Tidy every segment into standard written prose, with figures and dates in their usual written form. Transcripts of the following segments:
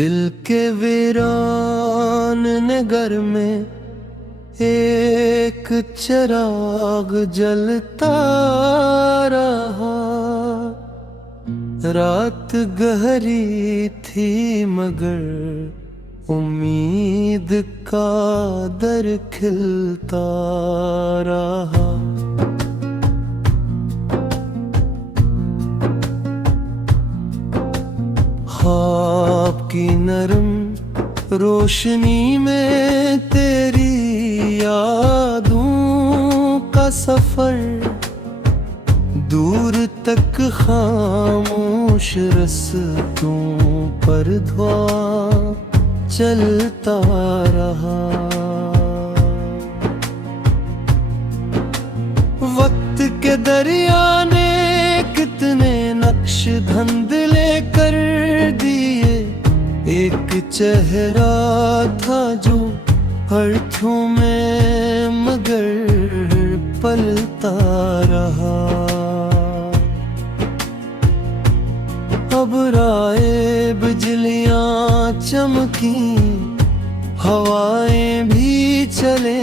दिल के वीरान नगर में एक चिराग जलता रहा। रात गहरी थी मगर उम्मीद का दर खिलता रहा। ख्वाब की नरम रोशनी में तेरी यादों का सफर, दूर तक खामोश रस्तों पर धुआं चलता रहा। वक्त के दरिया ने कितने नक्श धंधले कर दिए। एक चेहरा था जो अर्थों में मगर पलता रहा। अब राए बिजलियां चमकी, हवाएं भी चले,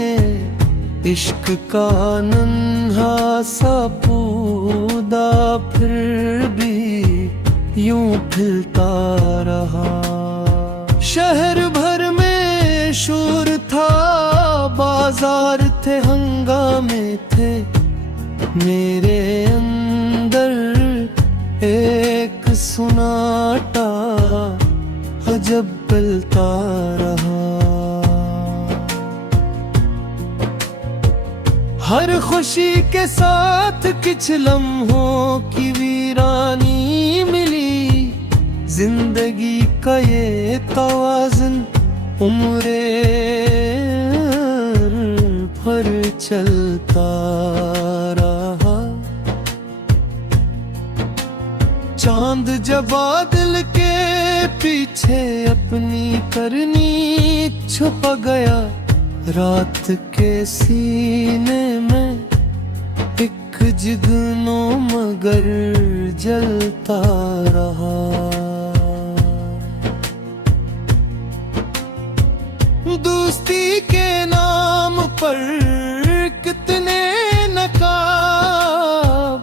इश्क का नन्हा सा पौधा फिर भी यूं खिलता रहा। शहर भर में शोर था, बाजार थे, हंगामे थे, मेरे अंदर एक सुनाटा अजब गलता रहा। हर खुशी के साथ कुछ लम्हों की वीरानी मिली। जिंदगी का ये तवाज़ुन उम्रे भर चलता रहा। चांद जब बादल के पीछे अपनी करनी छुप गया, रात के सीने में एक जिगनो मगर जलता रहा। दोस्ती के नाम पर कितने नकाब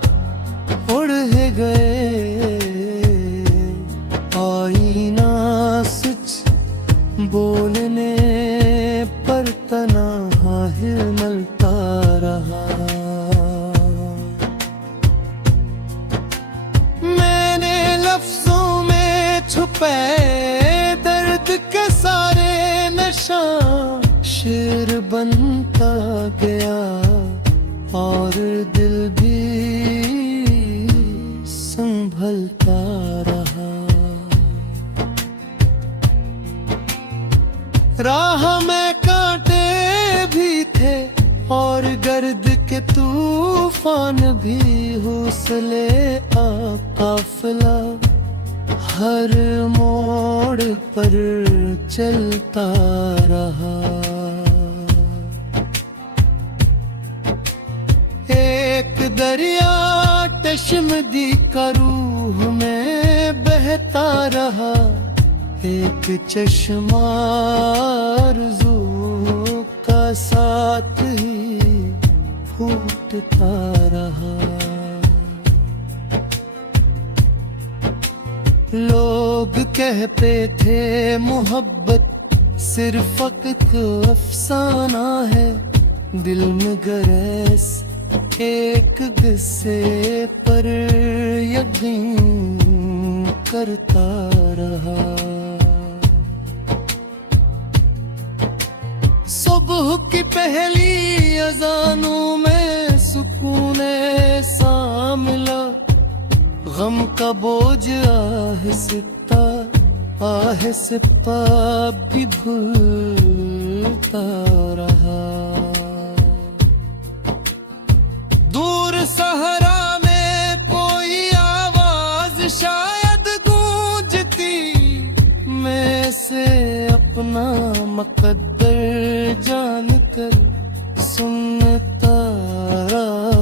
उड़ गए। आईना सच बोलने पर तन्हा हिलता रहा। मैंने लफ्जों में छुपे दर्द के सारे नशा शेर बनता गया और दिल भी संभलता रहा। राह में कांटे भी थे और गर्द के तूफान भी, हौसले आ काफिला हर मोड़ पर चलता रहा। एक दरिया चश्मदी का रूह में बहता रहा। एक चश्मा आरज़ू का साथ ही फूटता रहा। लोग कहते थे मोहब्बत सिर्फ एक अफसाना है, दिल में गरैस एक किस्से पर यकीन करता रहा। सुबह की पहली अज़ानों में सुकून सा मिला। गम का बोझ आहिस्ता आहिस्ता भी भूलता रहा। दूर सहरा में कोई आवाज शायद गूंजती, मैं से अपना मुकद्दर जानकर सुनता रहा।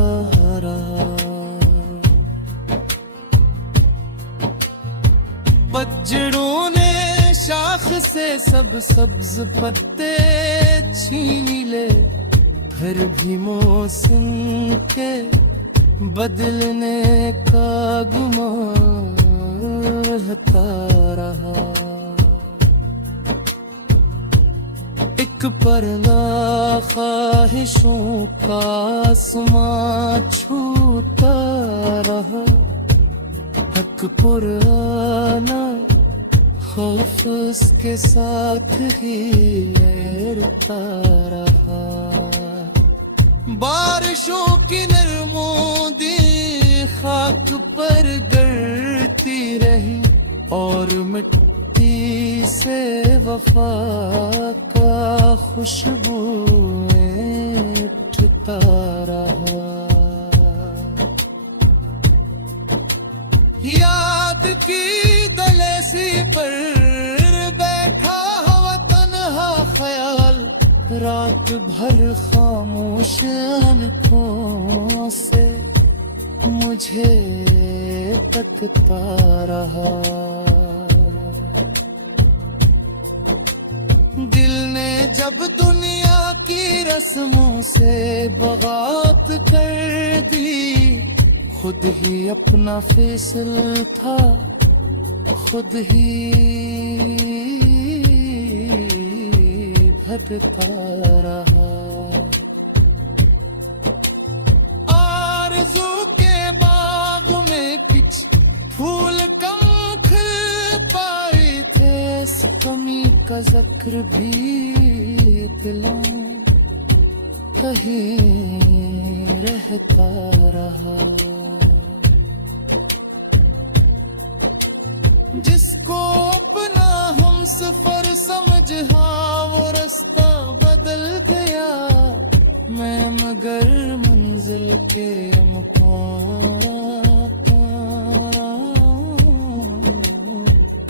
पतझड़ों ने सब सब्ज पत्ते छीन ले, फिर भी मौसम के बदलने का गुमान रहता रहा। एक परदा ख्वाहिशों का आसमां छूता रहा, हक पुराना खौफ उसके साथ ही लहरता रहा। बारिशों की नरमोदी खाक पर गिरती रही, और मिट्टी से वफा का खुशबूएं उठता रहा। याद की दलेसी पर बैठा हुआ तन्हा ख्याल, रात भर खामोश आंखों से मुझे तकता रहा। दिल ने जब दुनिया की रस्मों से बगावत कर दी, खुद ही अपना फैसला था खुद ही भटकता रहा। आरज़ू के बाग में कुछ फूल कम खिल पाए थे, इस कमी का जिक्र भी दिल में कहीं रहता रहा। जिसको अपना हम सफर समझा वो रास्ता बदल गया, मैं मगर मंजिल के मुकाम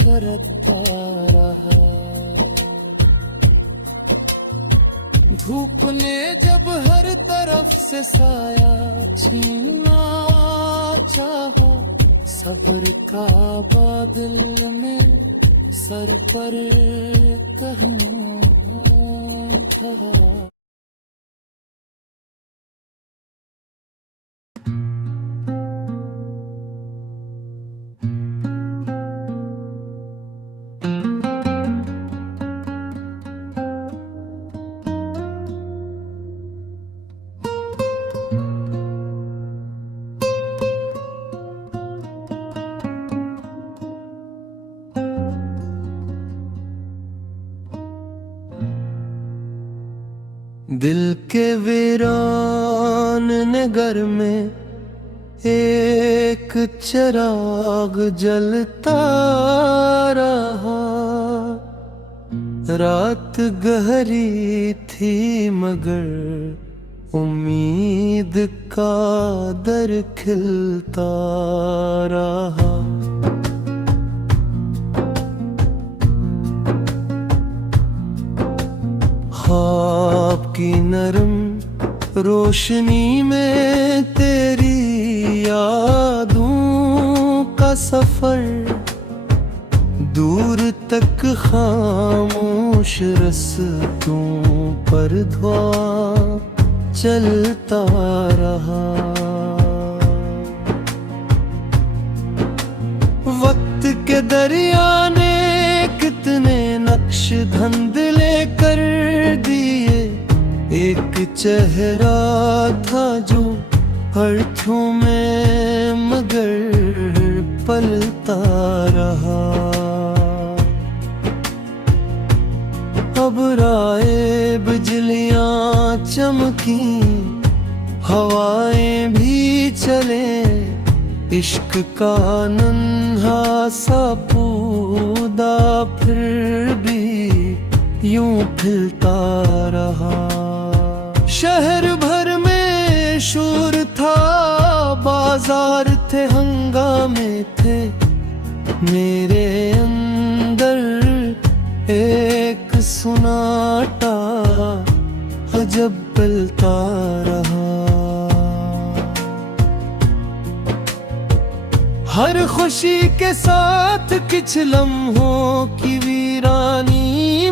करता रहा। धूप ने जब हर तरफ से साया छीनना चाहा, सब्र का बादल में सर पर कहना था। दिल के वीरान नगर में एक चिराग जलता रहा। रात गहरी थी मगर उम्मीद का दर खिलता रहा। ख्वाब की नरम रोशनी में तेरी यादों का सफर, दूर तक खामोश रस्तों पर धुआं चलता रहा। वक्त के दरिया ने कितने नक्श धंधले कर दिए, एक चेहरा था जो अर्थों में मगर पलता रहा। अब राए बिजलियां चमकी, हवाएं भी चले, इश्क का नन्हा सा पौधा फिर भी यूं खिलता रहा। शहर भर में शोर था, बाजार थे, हंगामे थे, मेरे अंदर एक सुनाटा अजब पलता रहा। हर खुशी के साथ कुछ लम्हों की वीरानी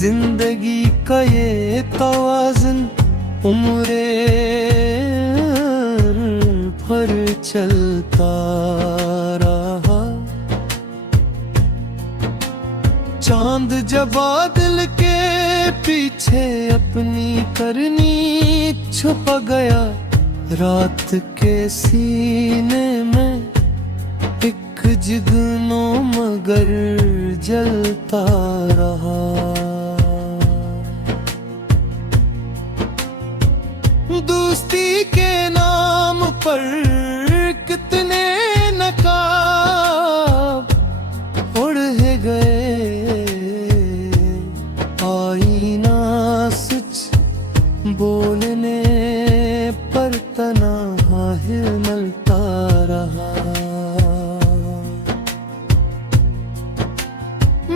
जिंदगी का ये तवाज़ुन उम्रे भर चलता रहा। चांद जब बादल के पीछे अपनी करनी छुप गया, रात के सीने में एक जिगनो मगर जलता रहा। दोस्ती के नाम पर कितने नकाब उड़ गए, आईना सच बोलने पर तन्हा हिलता रहा।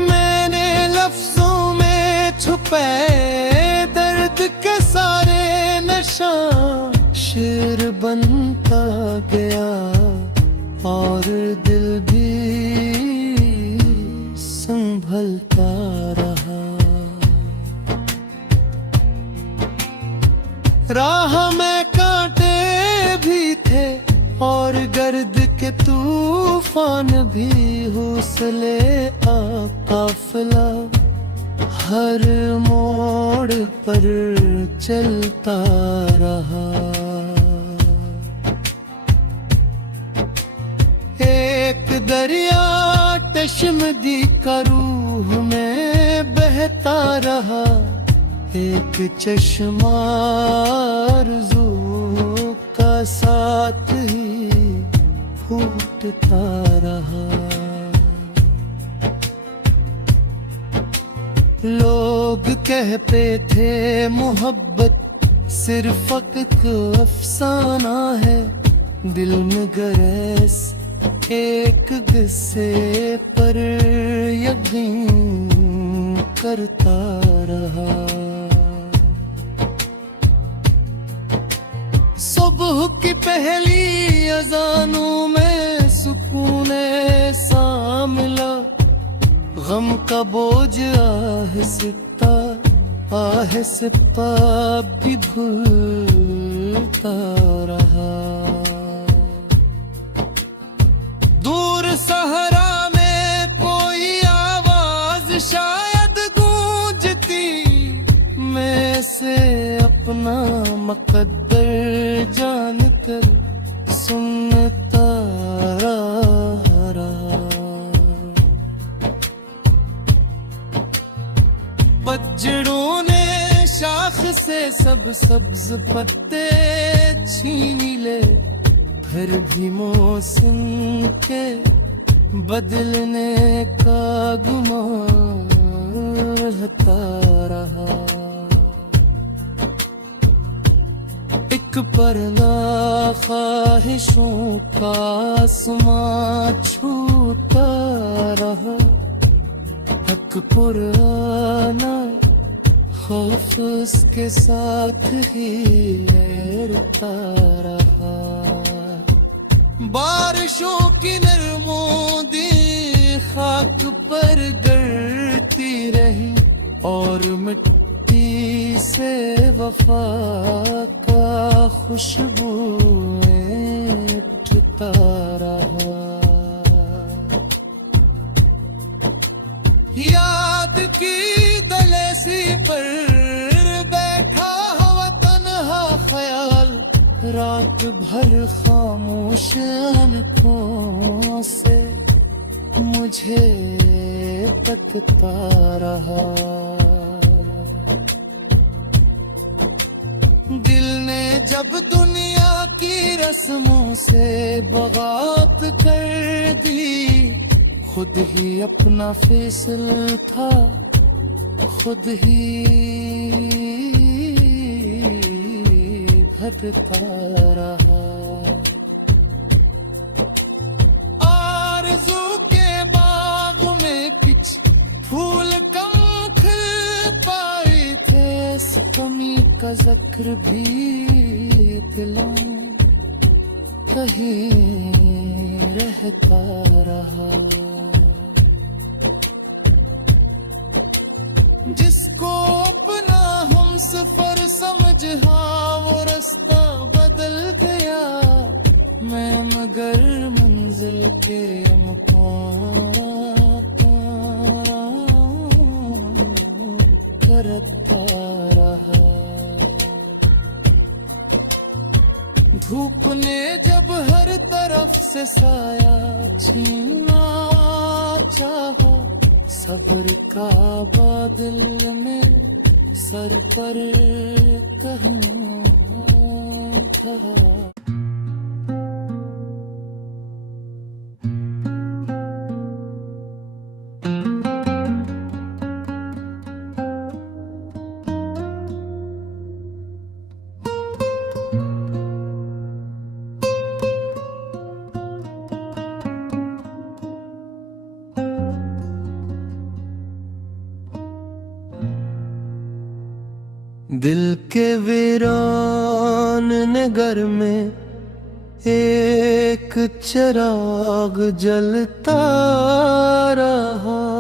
मैंने लफ्जों में छुपे दर्द के सारे नशा शेर बनता गया, और दिल भी संभलता रहा। राह में कांटे भी थे और गर्द के तूफान भी, हौसले आ काफिला हर मोड़ पर चलता रहा। एक दरिया चश्मदी का रूह में बहता रहा, एक चश्मा आरज़ू का साथ ही फूटता रहा। लोग कहते थे मोहब्बत सिर्फ एक अफसाना है, दिल में गरैस एक किस्से पर यकीन करता रहा। सुबह की पहली अज़ानों में सुकून सा मिला, गम का बोझ आहिस्ता भी भूलता रहा। दूर सहरा में कोई आवाज शायद गूंजती, मैं से अपना मुकद्दर जानकर सुनता रहा। पतझड़ों ने शाख से सब सब्ज पत्ते छीन ले, फिर भी मौसम के बदलने का गुमान रहता रहा। एक पर्दा ख्वाहिशों का आसमां छूता रहा, हक पुराना खौफ उसके साथ ही लहरता रहा। बारिशों की नरमोदी खाक पर गिरती रही, और मिट्टी से वफा का खुशबूएं उठता रहा। याद की दलेसी पर बैठा हुआ तन्हा ख्याल, रात भर खामोश आंखों से मुझे तकता रहा। दिल ने जब दुनिया की रस्मों से बगावत कर दी, खुद ही अपना फैसला था खुद ही भटकता रहा। आरज़ू के बाग में कुछ फूल कम खिल पाए थे, इस कमी का जिक्र भी दिलों कहीं रहता रहा। जिसको अपना हम सफर समझ, हाँ वो रास्ता बदल गया। मैं मगर मंजिल के करता रहा। धूप ने जब हर तरफ से साया छीना चाहा, सब्र का बादल में सर पर कहना था। दिल के वीरान नगर में एक चिराग जलता रहा।